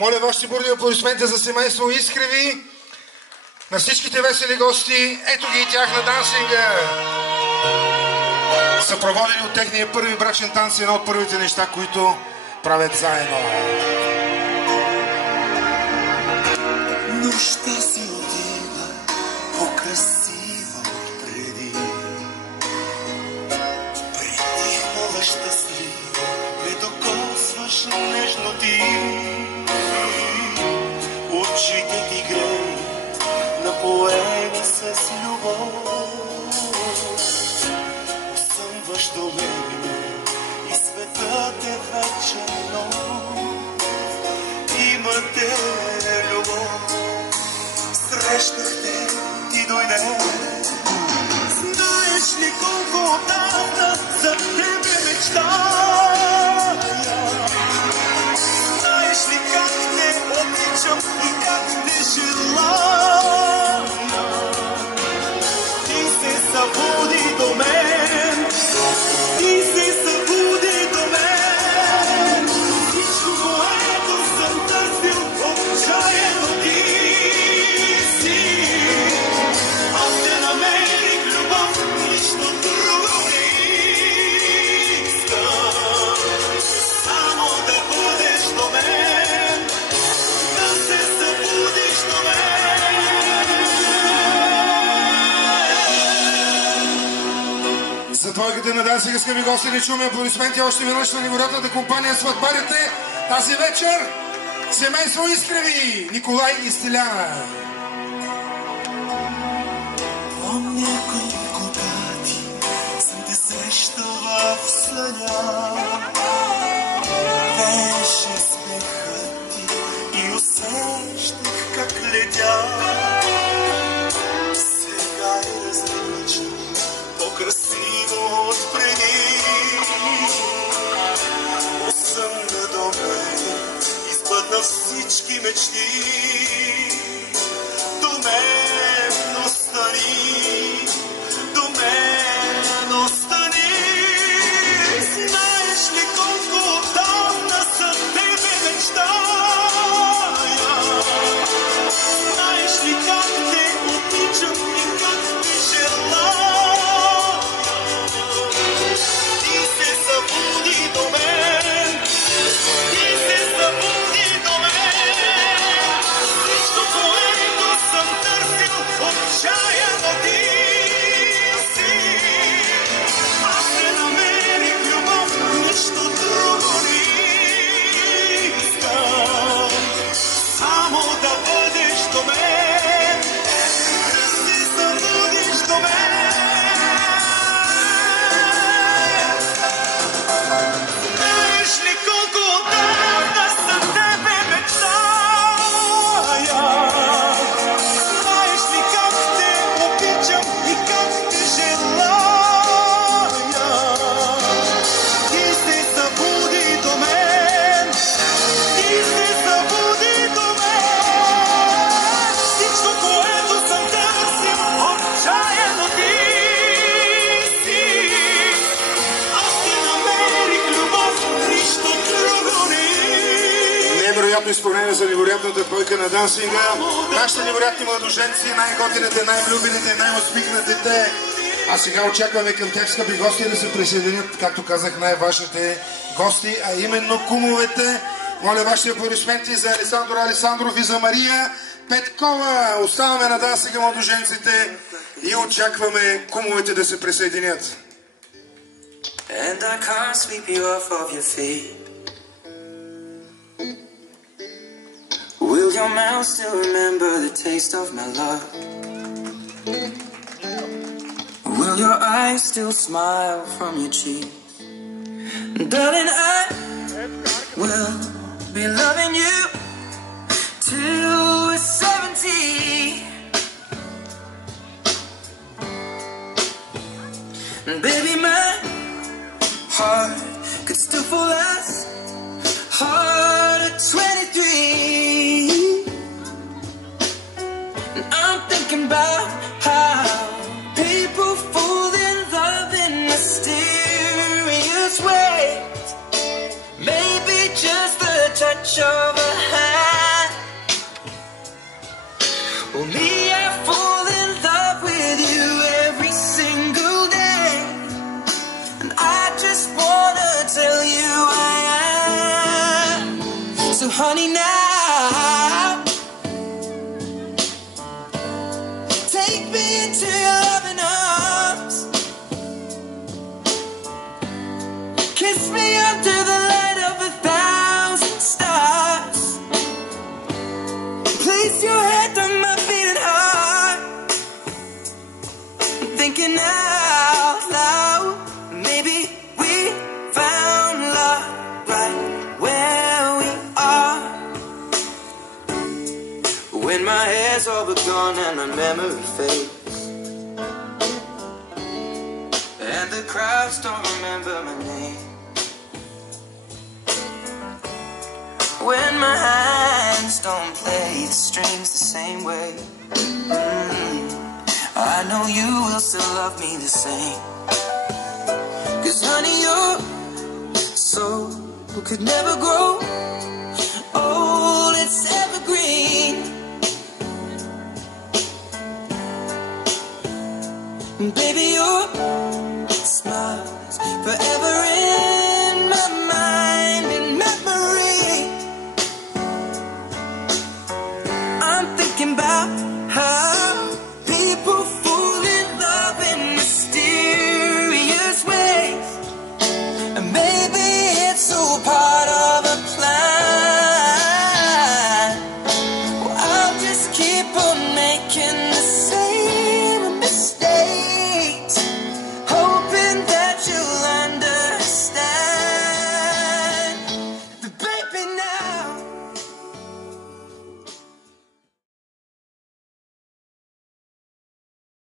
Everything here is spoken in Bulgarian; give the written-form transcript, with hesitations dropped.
Моля вашите бурни аплодисменти за семейство Искреви, на всичките весели гости. Ето ги и тях на дансинга. Съпроводени от техния първи брачен танц, едно от първите неща, които правят заедно. Нощта си отива по-красива от преди. Притихнала щастлива, ме докосваш нежно ти. Очите ти греят, напоени с любов. Съмваш до мен и светът е вече нов. Имате любов, срещнах те, ти дойде. Знаеш ли колко отдавна за тебе мечтая? Знаеш ли как те обичам и как те желая? Ти се събуди до мен, ти се събуди до мен. Всичко, което съм търсил, отчаяно ти си. Аз те намерих любов, нищо друго не искам. Само да бъдеш до мен, да се събудиш до мен. За двойката на дансинга, скъпи гости, не чуме аплодисменти още веднъж на невероятната компания сватбарите тази вечер. Семейство Искреви, Николай и Стиляна. Помня колко пъти съм те срещал в съня. Беше смехът ти и усещах как летя. Сега е различно, по-красиво от преди. Осъмна до мен, изпъдна всички мечти. До мен остани, до мен остани. Знаеш ли колко отдавна за тебе мечтая? Знаеш ли как те обичам и как те желая? Ти се събуди до мен, ти се събуди до мен. Всичко, което съм търсил, отчаяно ти си. Аз те намерих любов, нищо друго не искам. Само да бъдеш до мен, да се събудиш до мен. Знаеш ли колко отдавна за тебе мечтая? Знаеш ли как те обичам и как те желая? Ти се събуди до мен, ти се събуди до мен. Всичко, което съм търсил, отчаяно ти си. Аз ти намерих любов, нищо друго не искам. Невероятно изпълнение за невероятната двойка на дансинга. Нашите невероятни младоженци, най-готините, най-влюбените, най-успихнатите. А сега очакваме към тях, скъпи гости, да се присъединят, както казах, най-важните гости, а именно кумовете. Моля вашите аплодисменти за Александър Александров и за Мария Петкова. Оставаме на дансинга младоженците и очакваме кумовете да се присъединят. And I can't sweep you off of your feet. Will your mouth still remember the taste of my love? Will your eyes still smile from your cheeks? Darling, I will be loving you till we're 70. And baby, my heart could still fall as hard at 23. And I'm thinking about how people fall in love in mysterious ways. Maybe just the touch of a hand. So honey, now take me into your loving arms, kiss me under the light of 1,000 stars, place your head on my beating heart. I'm thinking out loud, maybe we found love right where we are. When my hair's all but gone and my memory fades, and the crowds don't remember my name, when my hands don't play the strings the same way, I know you will still love me the same. 'Cause honey, your soul could never grow